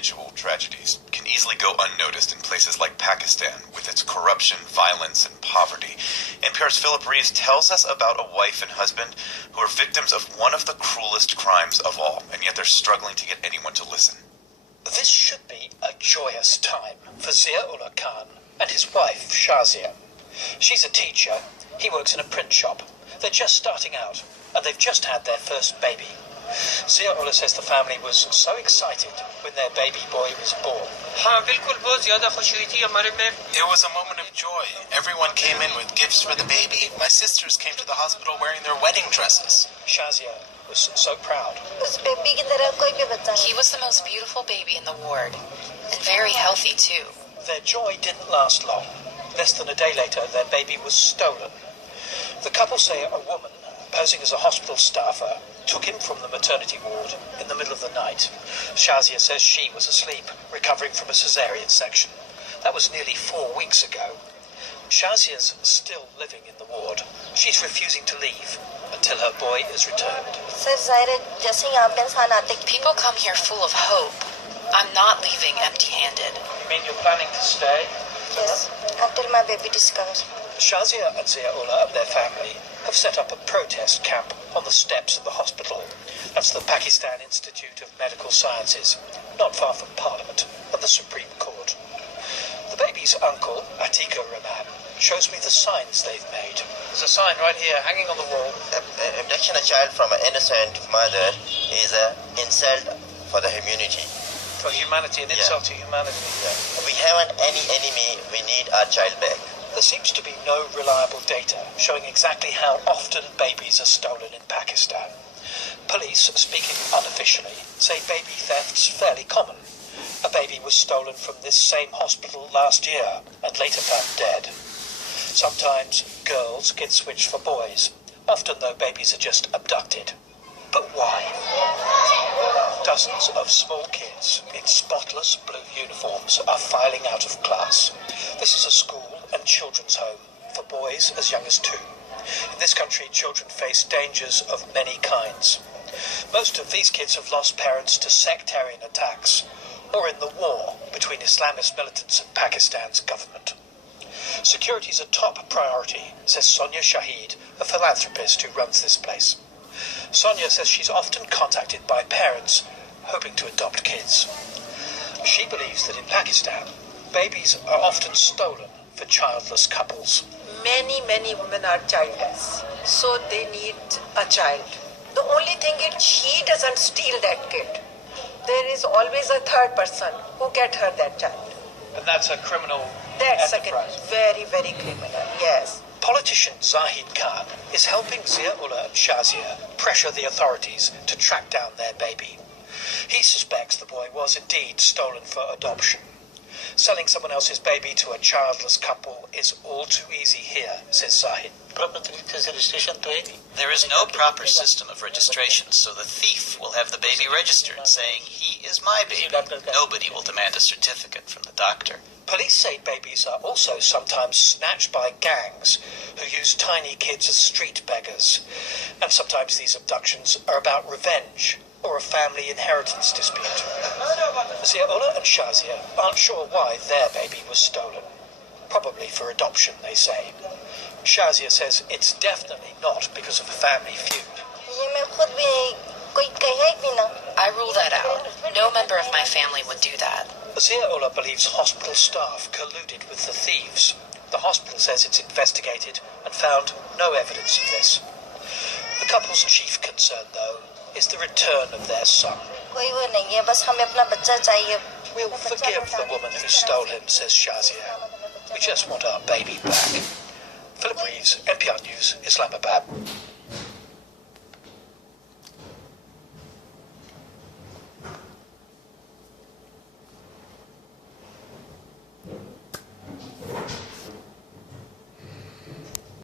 individual tragedies can easily go unnoticed in places like Pakistan, with its corruption, violence, and poverty. NPR's Philip Reeves tells us about a wife and husband who are victims of one of the cruelest crimes of all, and yet they're struggling to get anyone to listen. This should be a joyous time for Zia-Ullah Khan and his wife, Shazia. She's a teacher. He works in a print shop. They're just starting out, and they've just had their first baby. Zia-Ullah says the family was so excited when their baby boy was born. It was a moment of joy. Everyone came in with gifts for the baby. My sisters came to the hospital wearing their wedding dresses. Shazia was so proud. He was the most beautiful baby in the ward, and very healthy too. Their joy didn't last long. Less than a day later, their baby was stolen. The couple say a woman, posing as a hospital staffer, took him from the maternity ward in the middle of the night. Shazia says she was asleep, recovering from a cesarean section. That was nearly 4 weeks ago. Shazia's still living in the ward. She's refusing to leave until her boy is returned. People come here full of hope. I'm not leaving empty-handed. You mean you're planning to stay? Yes, until my baby discovers. Shazia and Zia-Ullah and their family have set up a protest camp on the steps of the hospital. That's the Pakistan Institute of Medical Sciences, not far from Parliament and the Supreme Court. The baby's uncle, Atika Rahman, shows me the signs they've made. There's a sign right here hanging on the wall. Abduction a child from an innocent mother is an insult for the community. For humanity, an insult to humanity. Yeah. We haven't any enemy, we need our child back. There seems to be no reliable data showing exactly how often babies are stolen in Pakistan. Police, speaking unofficially, say baby theft's fairly common. A baby was stolen from this same hospital last year and later found dead. Sometimes girls get switched for boys, often though babies are just abducted. But why? Dozens of small kids in spotless blue uniforms are filing out of class. This is a school and children's home for boys as young as 2. In this country, children face dangers of many kinds. Most of these kids have lost parents to sectarian attacks or in the war between Islamist militants and Pakistan's government. Security is a top priority, says Sonia Shahid, a philanthropist who runs this place. Sonia says she's often contacted by parents hoping to adopt kids. She believes that in Pakistan, babies are often stolen for childless couples. Many women are childless, so they need a child. The only thing is she doesn't steal that kid. There is always a third person who get her that child. And that's a criminal That's enterprise. very criminal, yes. Politician Zahid Khan is helping Zia-Ullah and Shazia pressure the authorities to track down their baby. He suspects the boy was indeed stolen for adoption. Selling someone else's baby to a childless couple is all too easy here, says Zahid. There is no proper system of registration, so the thief will have the baby registered, saying, "He is my baby." Nobody will demand a certificate from the doctor. Police say babies are also sometimes snatched by gangs who use tiny kids as street beggars. And sometimes these abductions are about revenge or a family inheritance dispute. Zia-Ullah and Shazia aren't sure why their baby was stolen. Probably for adoption, they say. Shazia says it's definitely not because of a family feud. I rule that out. No member of my family would do that. Zia-Ullah believes hospital staff colluded with the thieves. The hospital says it's investigated and found no evidence of this. The couple's chief concern, though, is the return of their son. We'll forgive the woman who stole him, says Shazia. We just want our baby back. Philip Reeves, NPR News, Islamabad.